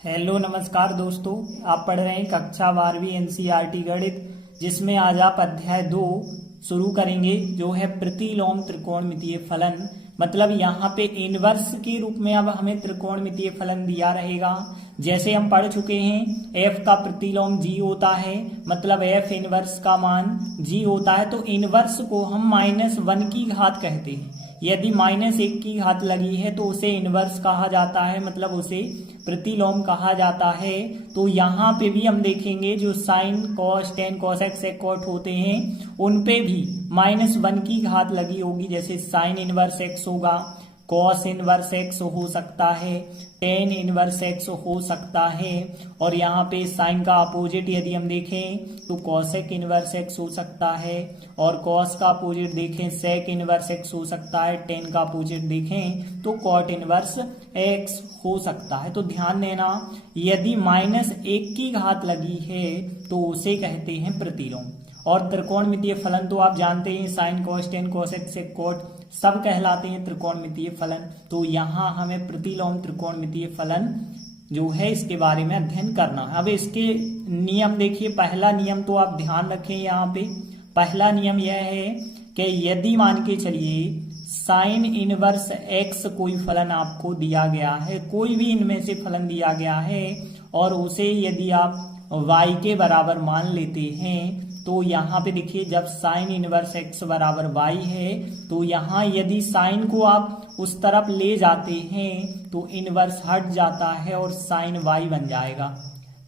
Hello नमस्कार दोस्तों। आप पढ़ रहे हैं कक्षा 12वीं एनसीईआरटी गणित, जिसमें आज आप अध्याय 2 शुरू करेंगे, जो है प्रतिलोम त्रिकोणमितीय फलन। मतलब यहाँ पे इनवर्स के रूप में अब हमें त्रिकोणमितीय फलन दिया रहेगा। जैसे हम पढ़ चुके हैं, एफ का प्रतिलोम जी होता है, मतलब एफ इनवर्स का मान जी होता है। तो इनवर्स को हम -1 की घात कहते हैं। यदि -1 की घात लगी है तो उसे इनवर्स कहा जाता है, मतलब उसे प्रतिलोम कहा जाता है। तो यहाँ पे भी हम देखेंगे जो sine cos tan cosec sec cot होते हैं, उन पे भी -1 की घात लगी होगी। जैसे साइन इनवर्स एक्स होगा, कॉस इनवर्स एक्स हो सकता है, टेन इनवर्स एक्स हो सकता है। और यहाँ पे साइन का अपोजिट यदि हम देखें तो कॉसेक इनवर्स एक्स हो सकता है, और कॉस का अपोजिट देखें सेक इनवर्स एक्स हो सकता है, टेन का अपोजिट देखें तो कॉट इनवर्स एक्स हो सकता है। तो ध्यान देना, यदि -1 की घात लगी है तो उसे कहते हैं प्रतिलोम। और त्रिकोणमितीय फलन तो आप जानते हैं, sine cos tan cosec sec cot सब कहलाते हैं त्रिकोणमितीय फलन। तो यहाँ हमें प्रतिलोम त्रिकोणमितीय फलन जो है इसके बारे में अध्ययन करना है। अब इसके नियम देखिए। पहला नियम तो आप ध्यान रखें, यहाँ पे पहला नियम यह है कि यदि मान के चलिए साइन इनवर्स एक्स कोई फलन आपको दिया गया है, कोई भी इनमें से फलन दिया गया है, और उसे यदि आप y के बराबर मान लेते हैं, तो यहाँ पे देखिए जब साइन इनवर्स एक्स बराबर y है तो यहाँ यदि साइन को आप उस तरफ ले जाते हैं तो इनवर्स हट जाता है और साइन y बन जाएगा।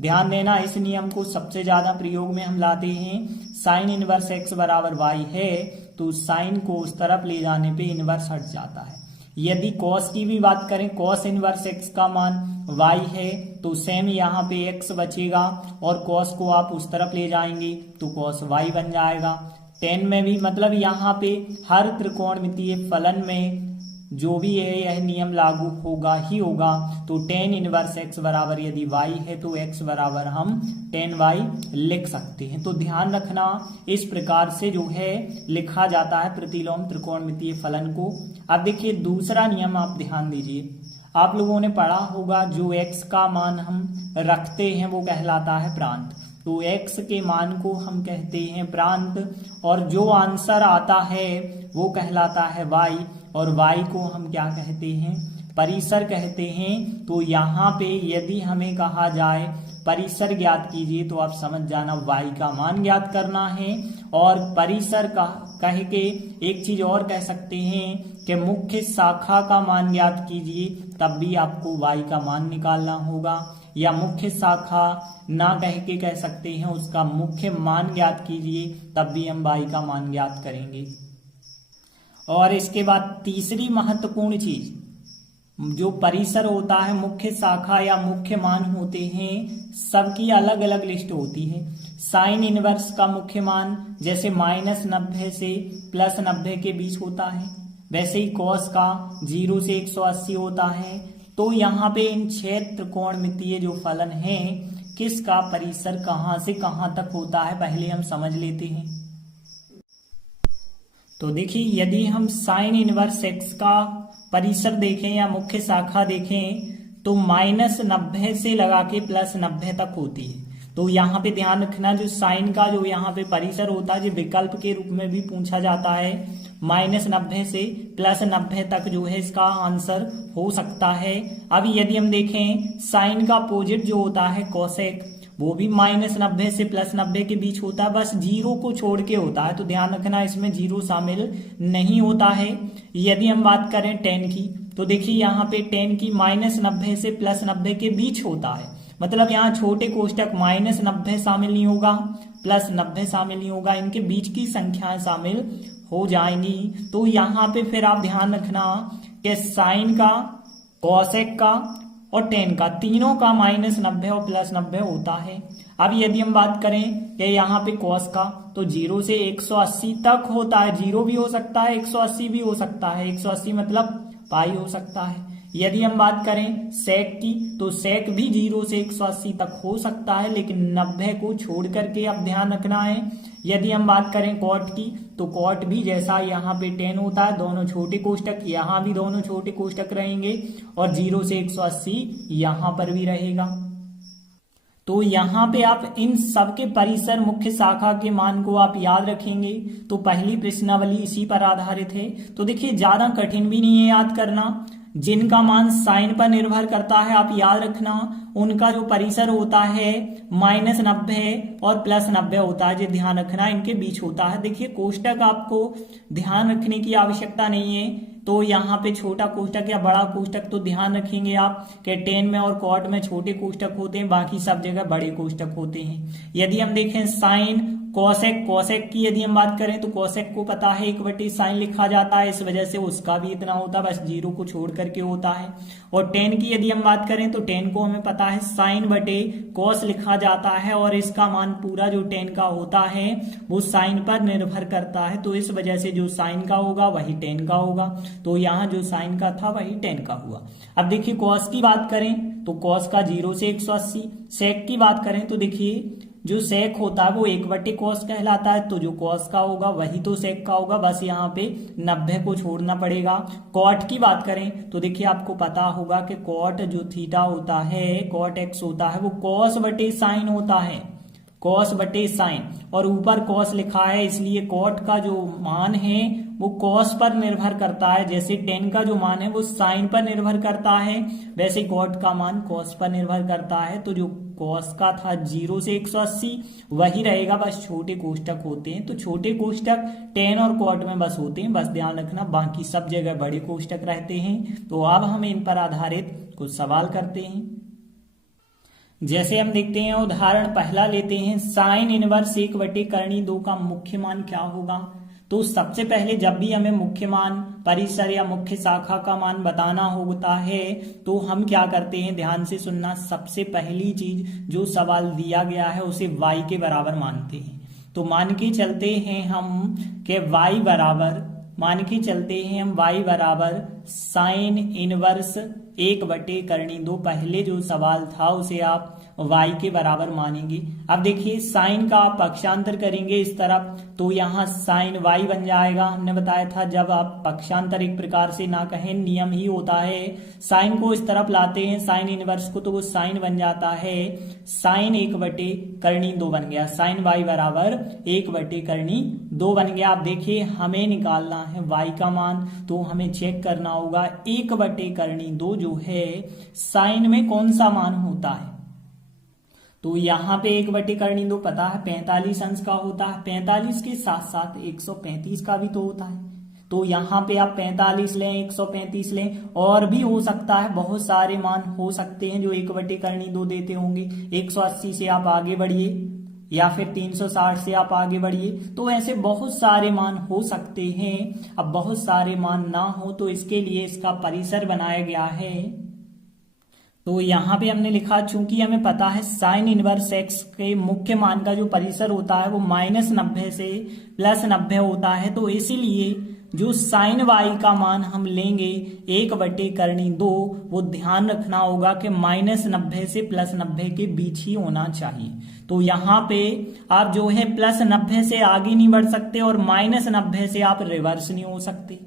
ध्यान देना, इस नियम को सबसे ज्यादा प्रयोग में हम लाते हैं। साइन इनवर्स एक्स बराबर y है तो साइन को उस तरफ ले जाने पे इनवर्स हट जाता है। यदि कॉस की भी बात करें, कॉस इनवर्स एक्स का मान y है तो सेम यहाँ पे x बचेगा, और कॉस को आप उस तरफ ले जाएंगे तो कॉस y बन जाएगा। टेन में भी, मतलब यहाँ पे हर त्रिकोणमितीय फलन में जो भी है यह नियम लागू होगा ही होगा। तो टेन इनवर्स एक्स बराबर यदि y है तो x बराबर हम टेन y लिख सकते हैं। तो ध्यान रखना, इस प्रकार से जो है लिखा जाता है प्रतिलोम त्रिकोणमितीय फलन को। अब देखिए दूसरा नियम आप ध्यान दीजिए। आप लोगों ने पढ़ा होगा जो x का मान हम रखते हैं वो कहलाता है प्रांत। तो x के मान को हम कहते हैं प्रांत, और जो आंसर आता है वो कहलाता है y, और y को हम क्या कहते हैं, परिसर कहते हैं। तो यहाँ पे यदि हमें कहा जाए परिसर ज्ञात कीजिए तो आप समझ जाना y का मान ज्ञात करना है। और परिसर का कह के एक चीज और कह सकते हैं कि मुख्य शाखा का मान ज्ञात कीजिए, तब भी आपको y का मान निकालना होगा। या मुख्य शाखा ना कह के कह सकते हैं उसका मुख्य मान ज्ञात कीजिए, तब भी हम y का मान ज्ञात करेंगे। और इसके बाद तीसरी महत्वपूर्ण चीज, जो परिसर होता है, मुख्य शाखा या मुख्य मान होते हैं, सबकी अलग अलग लिस्ट होती है। साइन इनवर्स का मुख्य मान जैसे -90 से +90 के बीच होता है, वैसे ही कॉस का 0 से 180 होता है। तो यहाँ पे इन 6 त्रिकोणमितीय जो फलन हैं, किसका परिसर कहाँ से कहाँ तक होता है पहले हम समझ लेते हैं। तो देखिए, यदि हम साइन इनवर्स एक्स का परिसर देखें या मुख्य शाखा देखें तो -90 से लगा के +90 तक होती है। तो यहाँ पे ध्यान रखना, जो साइन का जो यहाँ पे परिसर होता है, जो विकल्प के रूप में भी पूछा जाता है, -90 से +90 तक जो है इसका आंसर हो सकता है। अब यदि हम देखें साइन का अपोजिट जो होता है कॉसेक, वो भी -90 से +90 के बीच होता है, बस 0 को छोड़ के होता है। तो ध्यान रखना, इसमें 0 शामिल नहीं होता है। यदि हम बात करें टेन की, तो देखिए यहाँ पे टेन की -90 से +90 के बीच होता है, मतलब यहाँ छोटे कोष्टक -90 शामिल नहीं होगा, +90 शामिल नहीं होगा, इनके बीच की संख्याएं शामिल हो जाएंगी। तो यहाँ पे फिर आप ध्यान रखना कि साइन का, कॉसेक का और टेन का, तीनों का -90 और +90 होता है। अब यदि हम बात करें कि यहाँ पे कॉस का, तो 0 से 180 तक होता है, 0 भी हो सकता है 180 भी हो सकता है, 180 मतलब पाई हो सकता है। यदि हम बात करें सेक की, तो सेक भी 0 से 180 तक हो सकता है, लेकिन 90 को छोड़ करके अब ध्यान रखना है यदि हम बात करें कॉट की, तो कॉट भी जैसा यहाँ पे 10 होता है, दोनों छोटे कोष्टक, यहाँ भी दोनों छोटे कोष्टक रहेंगे और 0 से 180 यहाँ पर भी रहेगा। तो यहाँ पे आप इन सबके परिसर मुख्य शाखा के मान को आप याद रखेंगे। तो पहली प्रश्नावली इसी पर आधारित है। तो देखिए ज्यादा कठिन भी नहीं है याद करना, जिनका मान साइन पर निर्भर करता है आप याद रखना, उनका जो परिसर होता है -90 और +90 होता है, जो ध्यान रखना इनके बीच होता है। देखिए कोष्टक आपको ध्यान रखने की आवश्यकता नहीं है, तो यहाँ पे छोटा कोष्टक या बड़ा कोष्टक तो ध्यान रखेंगे आप कि 10 में और कॉट में छोटे कोष्टक होते हैं, बाकी सब जगह बड़े कोष्टक होते हैं। यदि हम देखें साइन कोसेक, कोसेक की यदि हम बात करें तो कोसेक को पता है 1/sin लिखा जाता है, इस वजह से उसका भी इतना होता है, बस 0 को छोड़ करके होता है। और 10 की यदि हम बात करें तो 10 को हमें पता है sin/cos लिखा जाता है, और इसका मान पूरा जो 10 का होता है वो साइन पर निर्भर करता है, तो इस वजह से जो साइन का होगा वही 10 का होगा। तो यहाँ जो साइन का था वही 10 का हुआ। अब देखिए कॉस की बात करें तो कॉस का 0 से 180। सेक की बात करें तो देखिए जो सेक होता है वो 1/cos कहलाता है, तो जो कॉस का होगा वही तो सेक का होगा, बस यहाँ पे 90 को छोड़ना पड़ेगा। कॉट की बात करें तो देखिए आपको पता होगा कि कॉट जो थीटा होता है, कॉट x होता है, वो cos/sin होता है, cos/sin, और ऊपर cos लिखा है, इसलिए कॉट का जो मान है वो cos पर निर्भर करता है। जैसे 10 का जो मान है वो sin पर निर्भर करता है, वैसे कॉट का मान cos पर निर्भर करता है। तो जो cos का था 0 से 180 वही रहेगा, बस छोटे कोष्टक होते हैं। तो छोटे कोष्टक 10 और कॉट में बस होते हैं, बस ध्यान रखना, बाकी सब जगह बड़े कोष्टक रहते हैं। तो अब हम इन पर आधारित कुछ सवाल करते हैं। जैसे हम देखते हैं उदाहरण पहला लेते हैं, साइन इनवर्स 1/2 का मुख्य मान क्या होगा। तो सबसे पहले जब भी हमें मुख्य मान, परिसर या मुख्य शाखा का मान बताना होता है तो हम क्या करते हैं, ध्यान से सुनना। सबसे पहली चीज जो सवाल दिया गया है उसे y के बराबर मानते हैं। तो मान के चलते हैं हम कि y बराबर, मान के चलते हैं हम y बराबर साइन इनवर्स 1/2। पहले जो सवाल था उसे आप y के बराबर मानेंगे। अब देखिए साइन का आप पक्षांतर करेंगे इस तरफ, तो यहाँ साइन y बन जाएगा। हमने बताया था जब आप पक्षांतर एक प्रकार से ना कहें, नियम ही होता है, साइन को इस तरफ लाते हैं साइन इनवर्स को, तो वो साइन बन जाता है साइन 1/2 बन गया, साइन y बराबर 1/2 बन गया। आप देखिए हमें निकालना है y का मान, तो हमें चेक करना होगा 1/2 जो है साइन में कौन सा मान होता है। तो यहाँ पे 1/2 पता है 45 अंश का होता है, 45 के साथ साथ 135 का भी तो होता है। तो यहाँ पे आप 45 लें, 135 लें, और भी हो सकता है, बहुत सारे मान हो सकते हैं जो 1/2 देते होंगे। 180 से आप आगे बढ़िए या फिर 360 से आप आगे बढ़िए, तो ऐसे बहुत सारे मान हो सकते हैं। अब बहुत सारे मान ना हो तो इसके लिए इसका परिसर बनाया गया है। तो यहाँ पे हमने लिखा, चूंकि हमें पता है साइन इनवर्स x के मुख्य मान का जो परिसर होता है वो -90 से +90 होता है, तो इसीलिए जो साइन y का मान हम लेंगे 1/2, वो ध्यान रखना होगा कि -90 से +90 के बीच ही होना चाहिए। तो यहाँ पे आप जो है +90 से आगे नहीं बढ़ सकते और -90 से आप रिवर्स नहीं हो सकते।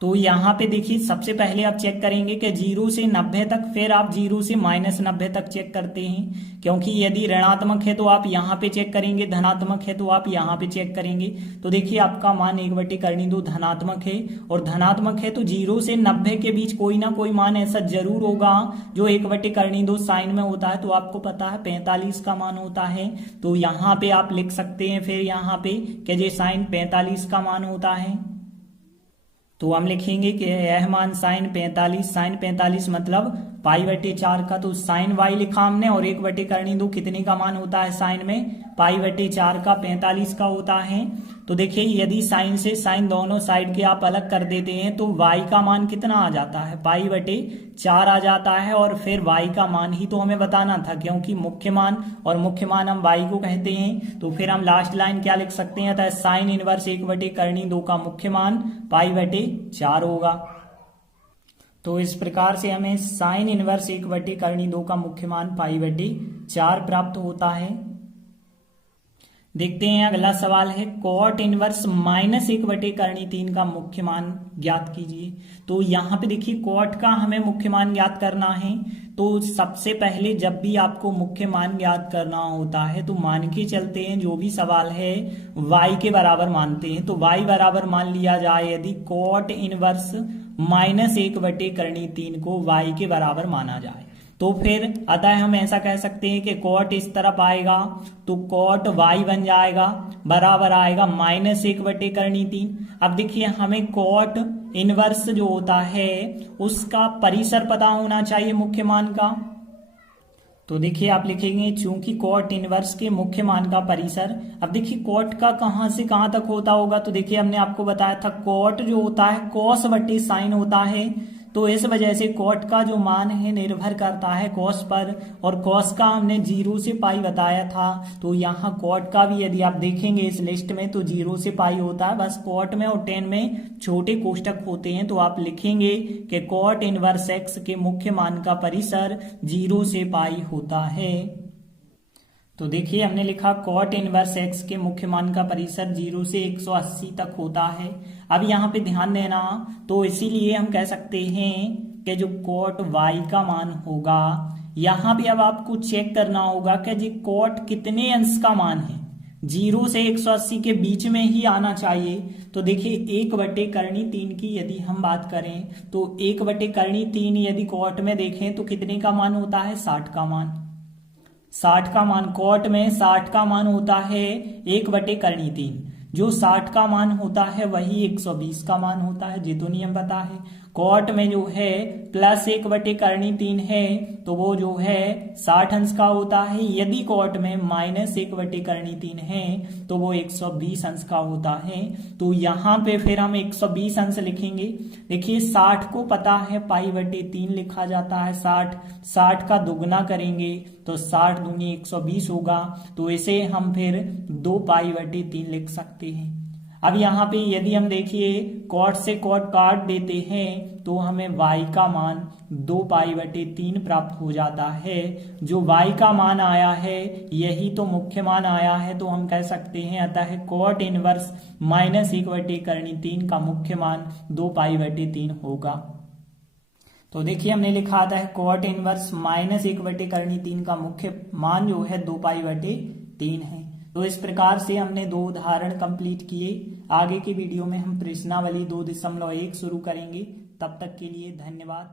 तो यहाँ पे देखिए सबसे पहले आप चेक करेंगे कि 0 से 90 तक, फिर आप 0 से -90 तक चेक करते हैं, क्योंकि यदि ऋणात्मक है तो आप यहाँ पे चेक करेंगे, धनात्मक है तो आप यहाँ पे चेक करेंगे। तो देखिए आपका मान 1/2 धनात्मक है, और धनात्मक है तो 0 से 90 के बीच कोई ना कोई मान ऐसा जरूर होगा जो 1/2 साइन में होता है। तो आपको पता है 45 का मान होता है, तो यहाँ पे आप लिख सकते हैं फिर यहाँ पे कि ये साइन 45 का मान होता है। तो हम लिखेंगे कि यह मान साइन 45 मतलब π/4 का, तो साइन y लिखा हमने, और 1/2 कितने का मान होता है साइन में, π/4 का 45 का होता है। तो देखिए यदि साइन से साइन दोनों साइड के आप अलग कर देते हैं तो y का मान कितना आ जाता है, π/4 आ जाता है। और फिर y का मान ही तो हमें बताना था, क्योंकि मुख्य मान, और मुख्य मान हम y को कहते हैं। तो फिर हम लास्ट लाइन क्या लिख सकते हैं, अतः साइन इनवर्स 1/2 का मुख्य मान π/4 होगा। तो इस प्रकार से हमें साइन इनवर्स 1/2 का मुख्य मान π/4 प्राप्त होता है। देखते हैं अगला सवाल है कॉट इनवर्स -1/3 का मुख्य मान ज्ञात कीजिए। तो यहाँ पे देखिए कॉट का हमें मुख्य मान ज्ञात करना है। तो सबसे पहले जब भी आपको मुख्य मान ज्ञात करना होता है तो मान के चलते हैं, जो भी सवाल है y के बराबर मानते हैं। तो y बराबर मान लिया जाए यदि कॉट इनवर्स -1/3 को y के बराबर माना जाए तो फिर अतः हम ऐसा कह सकते हैं कि कॉट इस तरफ आएगा तो कॉट y बन जाएगा बराबर आएगा -1/3। अब देखिए हमें कॉट इनवर्स जो होता है उसका परिसर पता होना चाहिए मुख्य मान का। तो देखिए आप लिखेंगे चूंकि कॉट इनवर्स के मुख्य मान का परिसर। अब देखिए कॉट का कहां से कहां तक होता होगा, तो देखिए हमने आपको बताया था कॉट जो होता है कॉस बटे साइन होता है। तो इस वजह से कॉट का जो मान है निर्भर करता है कॉस पर, और कॉस का हमने 0 से पाई बताया था। तो यहाँ कॉट का भी यदि आप देखेंगे इस लिस्ट में तो 0 से पाई होता है, बस कॉट में और टेन में छोटे कोष्टक होते हैं। तो आप लिखेंगे कि कॉट इनवर्स एक्स के मुख्य मान का परिसर 0 से पाई होता है। तो देखिए हमने लिखा कॉट इनवर्स एक्स के मुख्य मान का परिसर 0 से 180 तक होता है। अब यहाँ पे ध्यान देना, तो इसीलिए हम कह सकते हैं कि जो कॉट y का मान होगा, यहाँ पे अब आपको चेक करना होगा कि जी कॉट कितने अंश का मान है। 0 से 180 के बीच में ही आना चाहिए। तो देखिए 1/3 की यदि हम बात करें तो 1/3 यदि कॉट में देखें तो कितने का मान होता है, 60 का मान। 60 का मान कॉट में 60 का मान होता है 1/3। जो 60 का मान होता है वही 120 का मान होता है, ये तो नियम पता है। कॉट में जो है +1/3 है तो वो जो है 60 अंश का होता है। यदि कॉट में -1/3 है तो वो 120 अंश का होता है। तो यहाँ पे फिर हम 120 अंश लिखेंगे। देखिए 60 को पता है π/3 लिखा जाता है। 60 का दुगना करेंगे तो 60 दूनी 120 होगा। तो इसे हम फिर 2π/3 लिख सकते हैं। अब यहाँ पे यदि हम देखिए कॉट से कॉट काट देते हैं तो हमें y का मान 2π/3 प्राप्त हो जाता है। जो y का मान आया है यही तो मुख्य मान आया है। तो हम कह सकते हैं अतः कॉट इनवर्स -1/3 का मुख्य मान 2π/3 होगा। तो देखिए हमने लिखा था कॉट इनवर्स -1/3 का मुख्य मान जो है 2π/3 है। तो इस प्रकार से हमने 2 उदाहरण कंप्लीट किए। आगे की वीडियो में हम प्रश्नावली 2.1 शुरू करेंगे। तब तक के लिए धन्यवाद।